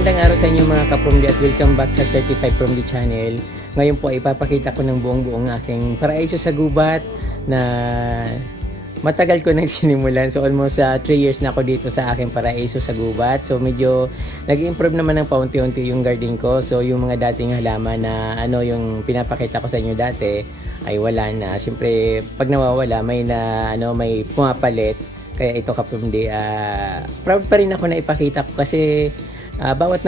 Magandang araw sa inyo mga ka-Promdi at welcome back sa Certified Promdi channel. Ngayon po ipapakita ko ng buong aking paraiso sa gubat na matagal ko nang sinimulan. So almost 3 years na ako dito sa aking paraiso sa gubat. So medyo nag-improve naman ng paunti-unti yung garden ko. So yung mga dating halaman na yung pinapakita ko sa inyo dati ay wala na. Siyempre pag nawawala may may pumapalit. Kaya ito ka-Promdi, proud pa rin ako na ipakita ko kasi bawat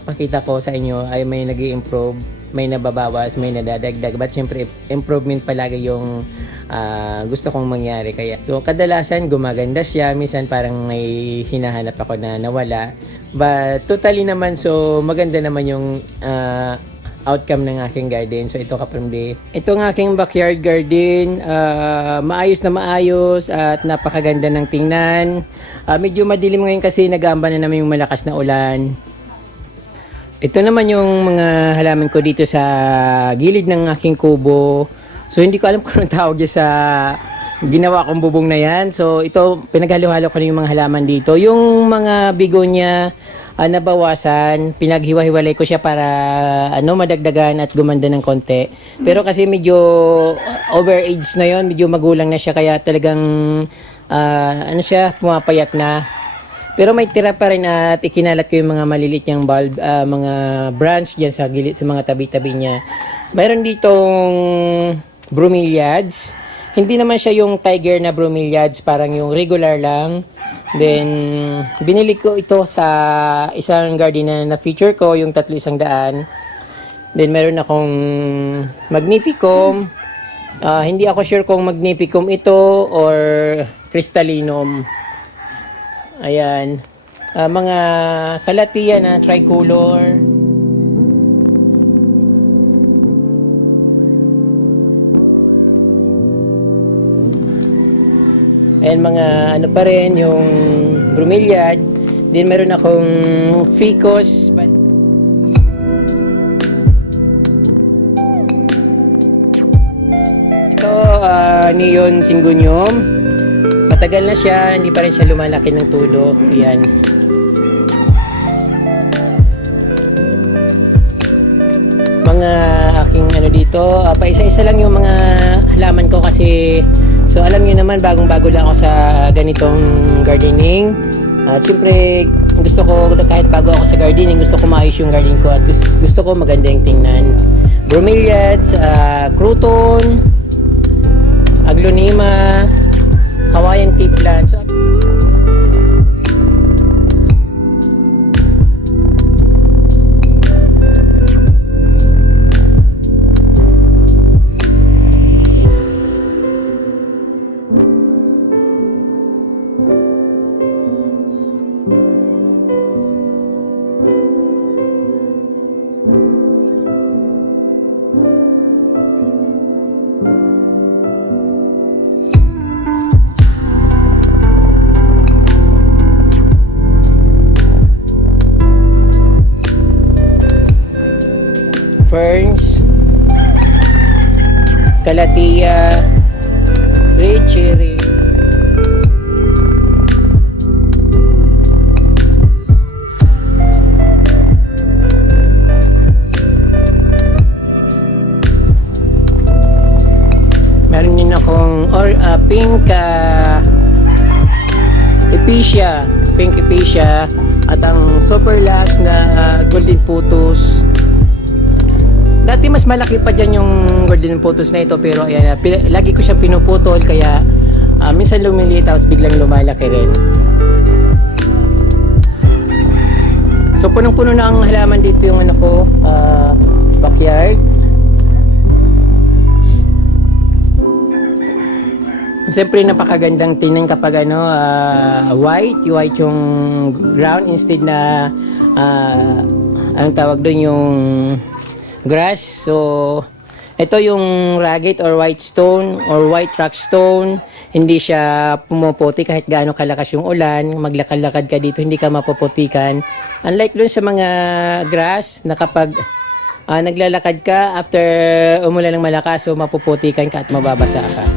pakita ko sa inyo ay may nag-i-improve, may nababawas, may nadadagdag. But syempre improvement palagi yung gusto kong mangyari. Kaya so kadalasan gumaganda siya, minsan parang may hinahanap ako na nawala. But totally naman so maganda naman yung outcome ng aking garden. So ito ka-Promdi. Ito ang aking backyard garden. Maayos na maayos at napakaganda ng tingnan. Medyo madilim ngayon kasi nag-aamba na naman yung malakas na ulan. Ito naman yung mga halaman ko dito sa gilid ng aking kubo. So hindi ko alam kung anong tawag sa ginawa kong bubong na yan. So ito pinaghalo-halo ko na yung mga halaman dito. Yung mga bigonya nabawasan, pinaghiwa-hiwalay ko siya para madagdagan at gumanda ng konti. Pero kasi medyo overage na yon, medyo magulang na siya kaya talagang pumapayat na. Pero may tira pa rin at ikinalat ko yung mga maliliit niyang bulb, mga branch diyan sa gilid, sa mga tabi-tabi niya. Mayroon ditong bromeliads. Hindi naman siya yung tiger na bromeliads, parang yung regular lang. Then, binili ko ito sa isang garden na feature ko, yung 300. Then, meron akong magnificum. Hindi ako sure kung magnificum ito or crystallinum. Ayan. Mga kalatia na tricolor. And mga pa rin yung bromeliad. Then meron akong ficus. Ito neon syngonium. Matagal na siya, hindi pa rin siya lumalaki ng tulo. Yan. Mga aking dito, paisa-isa lang yung mga halaman ko kasi so alam niyo naman bagong-bago lang ako sa ganitong gardening. At siyempre gusto ko kahit bago ako sa gardening, gusto ko maayos yung garden ko at gusto ko maganda yung tingnan. Bromeliads, crouton, aglonema, Hawaiian tea plant. So, ferns, calathea, red cherry. Meron din akong pink epicea at ang super last na golden putus. Dati mas malaki pa dyan yung golden putus na ito pero ayan, lagi ko siyang pinuputol kaya minsan lumiliit tapos biglang lumalaki rin. So punong-puno na ang halaman dito yung backyard. Siyempre napakagandang tingnan kapag white yung ground instead na anong tawag doon yung grass. So ito yung rugged or white stone or white rock stone. Hindi siya pumuputi kahit gaano kalakas yung ulan. Maglakad-lakad ka dito, hindi ka mapuputikan. Unlike dun sa mga grass na kapag naglalakad ka after umulan ng malakas, so mapuputikan ka at mababasa ka.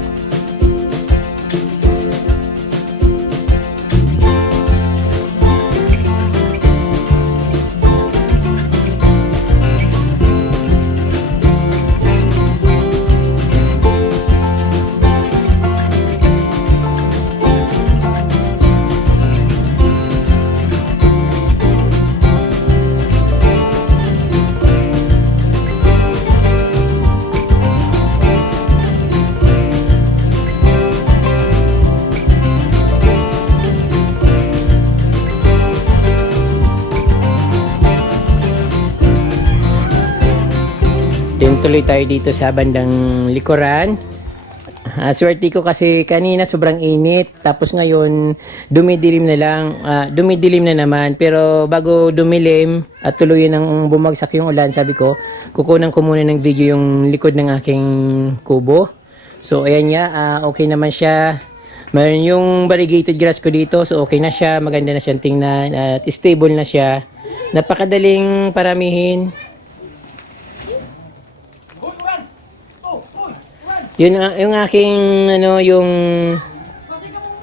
tuloy tayo dito sa bandang likuran. Swerte ko kasi kanina sobrang init, tapos ngayon dumidilim na lang, dumidilim na naman. Pero bago dumilim at tuluyan ng bumagsak yung ulan, sabi ko kukunan ko muna ng video yung likod ng aking kubo. So ayan nga, okay naman siya. Mayroon yung variegated grass ko dito, so okay na siya, maganda na siyang tingnan at stable na siya. Napakadaling paramihin. Yun yung aking yung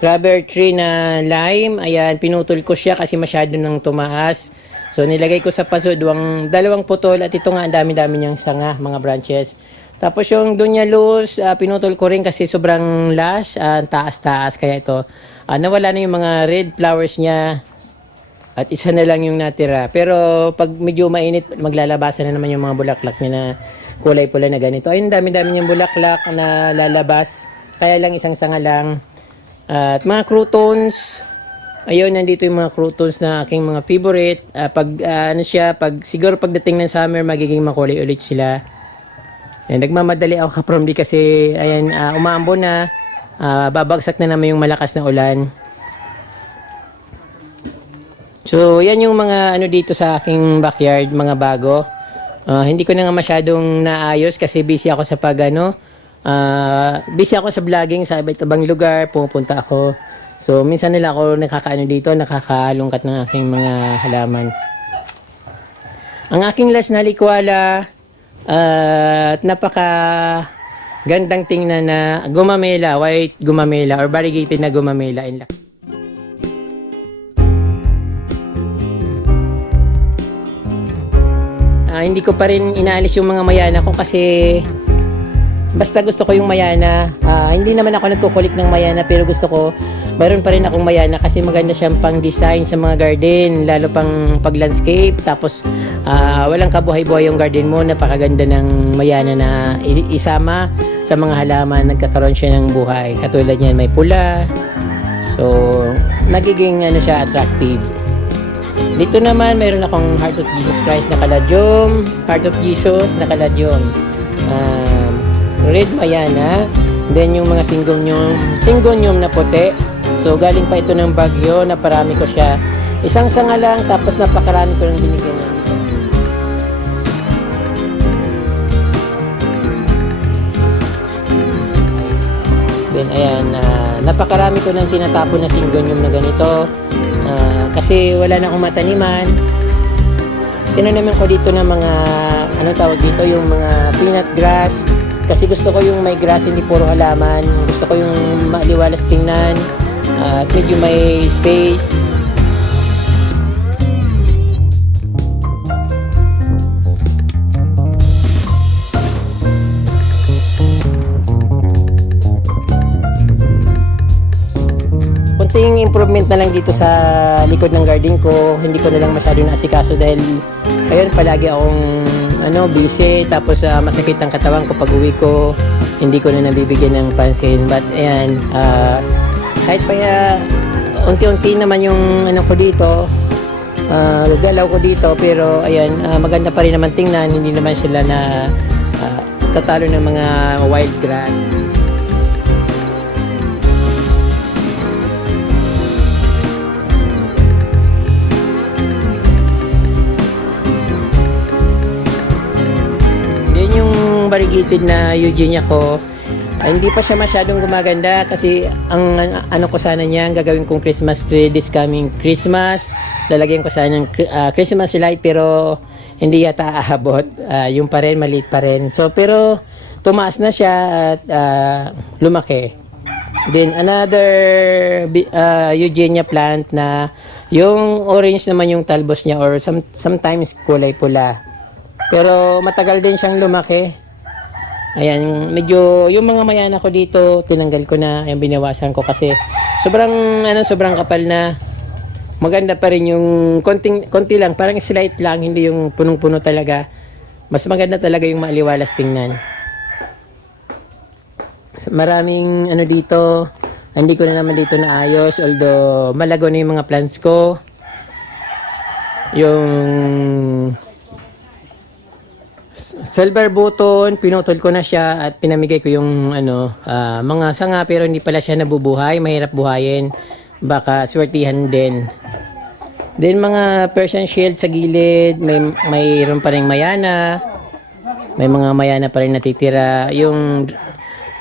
rubber tree na lime. Ayan, pinutol ko siya kasi masyado nang tumaas. So nilagay ko sa paso dalawang putol at ito nga ang dami-dami niyang sanga, mga branches. Tapos yung dunya luz, pinutol ko rin kasi sobrang lush, taas-taas kaya ito. Nawala na yung mga red flowers niya at isa na lang yung natira. Pero pag medyo mainit, maglalabasan na naman yung mga bulaklak niya na kulay pula na ganito. Ayun, dami-dami niyang bulaklak na lalabas. Kaya lang isang sanga lang. At mga croutons, ayun, nandito yung mga croutons na aking mga favorite. Siguro pagdating ng summer, magiging makulay ulit sila. Ayan, nagmamadali ako kapromdi kasi ayan, umaambon na, babagsak na naman yung malakas na ulan. So, yan yung mga dito sa aking backyard, mga bago. Hindi ko na nga masyadong naayos kasi busy ako sa busy ako sa vlogging sa iba't ibang lugar, pumupunta ako. So, minsan nila ako dito, nakakalungkat ng aking mga halaman. Ang aking last na likwala, at napaka gandang tingnan na gumamela, white gumamela or variegated na gumamela. Hindi ko pa rin inaalis yung mga mayana ko kasi basta gusto ko yung mayana. Hindi naman ako nagkukulik ng mayana pero gusto ko mayroon pa rin akong mayana kasi maganda siyang pang design sa mga garden, lalo pang pag landscape. Tapos walang kabuhay-buhay yung garden mo, napakaganda ng mayana na isama sa mga halaman, nagkakaroon siya ng buhay. Katulad niyan, may pula. So nagiging siya attractive. Dito naman, mayroon akong Heart of Jesus Christ na kaladyom. Heart of Jesus na kaladyom. Red mayana. Then yung mga syngonium na puti. So galing pa ito ng Bagyo, naparami ko siya. Isang sanga lang, tapos napakarami ko ng binigyan niya dito. Then ayan, napakarami ko ng tinatapon na syngonium na ganito. Kasi wala na akong mataniman. Tinanaman ko dito ng mga yung mga peanut grass. Kasi gusto ko yung may grass, hindi puro halaman. Gusto ko yung maliwalas tingnan at medyo may space. Konting improvement na lang dito sa likod ng garden ko. Hindi ko na lang masyado naasikaso dahil ayun, palagi akong busy, tapos masakit ang katawan ko pag uwi ko. Hindi ko na nabibigyan ng pansin. But ayan, kahit pa unti-unti naman yung ko dito, galaw ko dito, pero ayan, maganda pa rin naman tingnan. Hindi naman sila na tatalo ng mga wild grass. Variegated na Eugenia ko, hindi pa siya masyadong gumaganda kasi ang ko sana niya, gagawin kong Christmas tree this coming Christmas. Lalagyan ko sana ng Christmas light pero hindi yata aabot. Yung pa rin, maliit pa rin. So pero tumaas na siya at lumaki. Then another Eugenia plant na yung orange naman yung talbos niya or sometimes kulay pula. Pero matagal din siyang lumaki. Ayan, medyo yung mga mayana ko dito, tinanggal ko na, yung binawasan ko kasi sobrang kapal na. Maganda pa rin yung konti lang, parang slight lang, hindi yung punong-puno talaga. Mas maganda talaga yung maaliwalas tingnan. Maraming dito, hindi ko na naman dito naayos, although malago na yung mga plants ko. Yung silver button, pinutol ko na siya at pinamigay ko yung mga sanga pero hindi pala siya nabubuhay, mahirap buhayin. Baka swertihan din. Then mga Persian shield sa gilid, mayroon pa ring mayana. May mga mayana pa rin natitira. Yung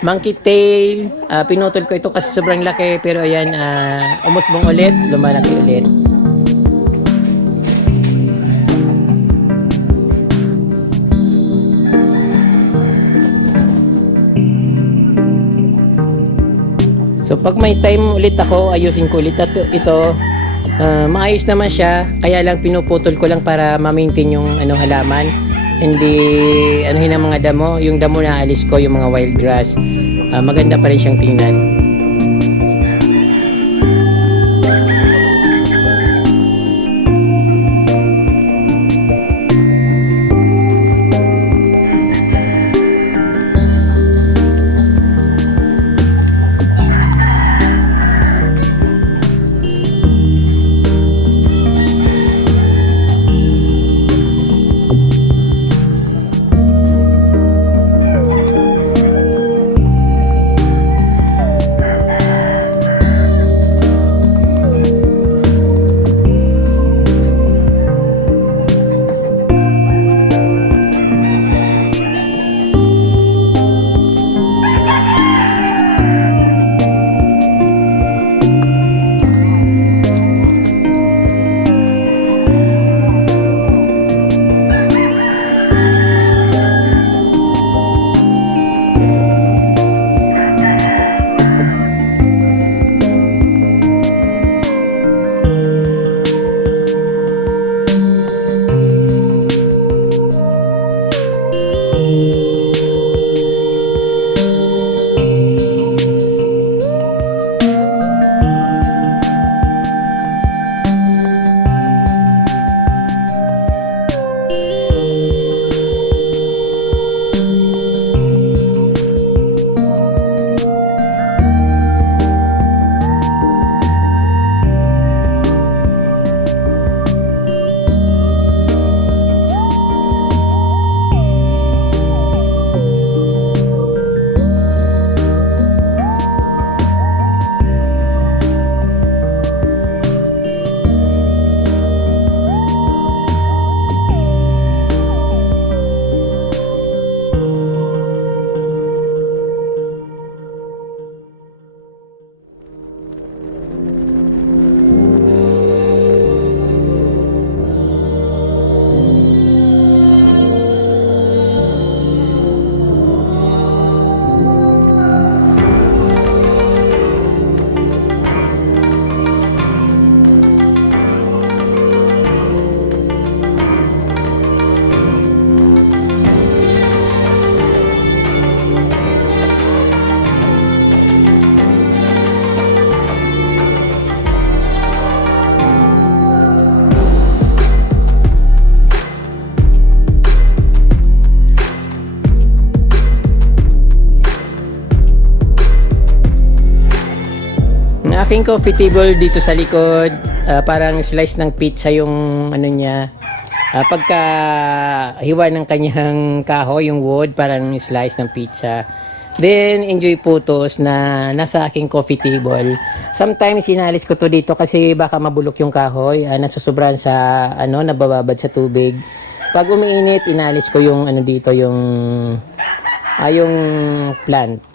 monkey tail, pinutol ko ito kasi sobrang laki pero ayan, umusbong ulit, lumalaki ulit. So pag may time ulit ako, ayusin ko ulit ito. Maayos naman siya, kaya lang pinuputol ko lang para ma-maintain yung halaman. Hindi anuhin ang mga damo, yung damo na alis ko, yung mga wild grass. Maganda pa rin siyang tingnan. Aking coffee table dito sa likod, parang slice ng pizza yung niya. Pagka hiwa ng kanyang kahoy, yung wood, parang slice ng pizza. Then enjoy photos na nasa aking coffee table. Sometimes inalis ko to dito kasi baka mabulok yung kahoy, nasusobran sa nabababad sa tubig. Pag umiinit, inalis ko yung dito yung plant.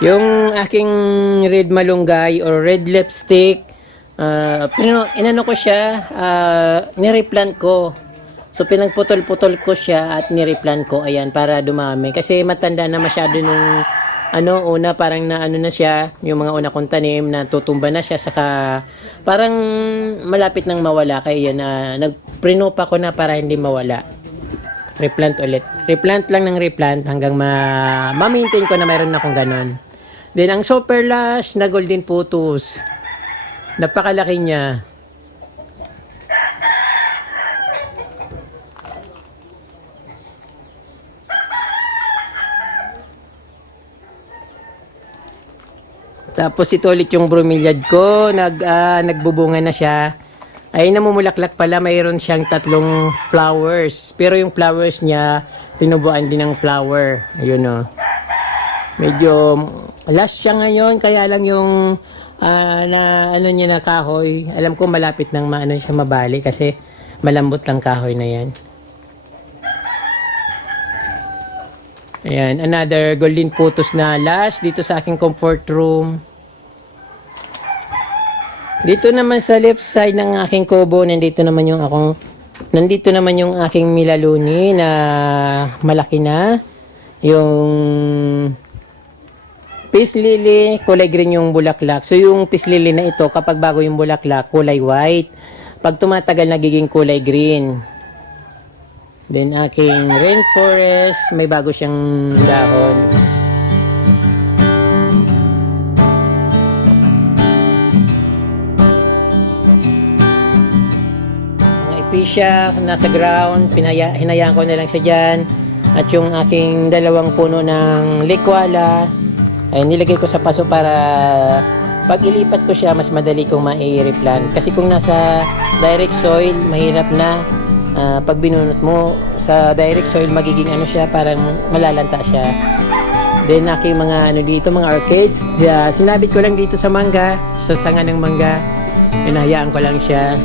Yung aking red malunggay or red lipstick, inano ko siya, nireplant ko. So pinagputol-putol ko siya at nireplant ko, ayan, para dumami. Kasi matanda na masyado nung una parang na siya, yung mga una kong tanim, na tutumba na siya, saka parang malapit nang mawala. Kaya yan, nagprinupa ko na para hindi mawala. Replant ulit. Replant lang ng replant hanggang ma-maintain ko na mayroon akong ganon. Then, ang super lush na golden photos. Napakalaki niya. Tapos ito ulit yung bromeliad ko, nagbubunga na siya. Ay namumulaklak pala, mayroon siyang 3 flowers. Pero yung flowers niya, tinubuan din ng flower. Ayun o. Medyo last siya ngayon, kaya lang yung na ano niya na kahoy. Alam ko malapit nang maano siya mabali kasi malambot lang kahoy na yan. Ayan, another golden photos na last dito sa aking comfort room. Dito naman sa left side ng aking kubo, nandito naman yung aking milaluni na malaki na. Yung peace lily, kulay green yung bulaklak. So yung peace lily na ito, kapag bago yung bulaklak, kulay white. Pag tumatagal, nagiging kulay green. Then aking rainforest, may bago siyang dahon. Mga ipisya nasa ground, hinayaan ko na lang siya dyan. At yung aking 2 puno ng likwala, ay nilagay ko sa paso para pag ilipat ko siya, mas madali kong mai-replant. Kasi kung nasa direct soil, mahirap na. Pag binunot mo sa direct soil, magiging ano siya, parang malalanta siya. Then aking mga dito, mga orchids, sinabit ko lang dito sa mangga, sa sanga ng mangga. Hinahayaan ko lang siya.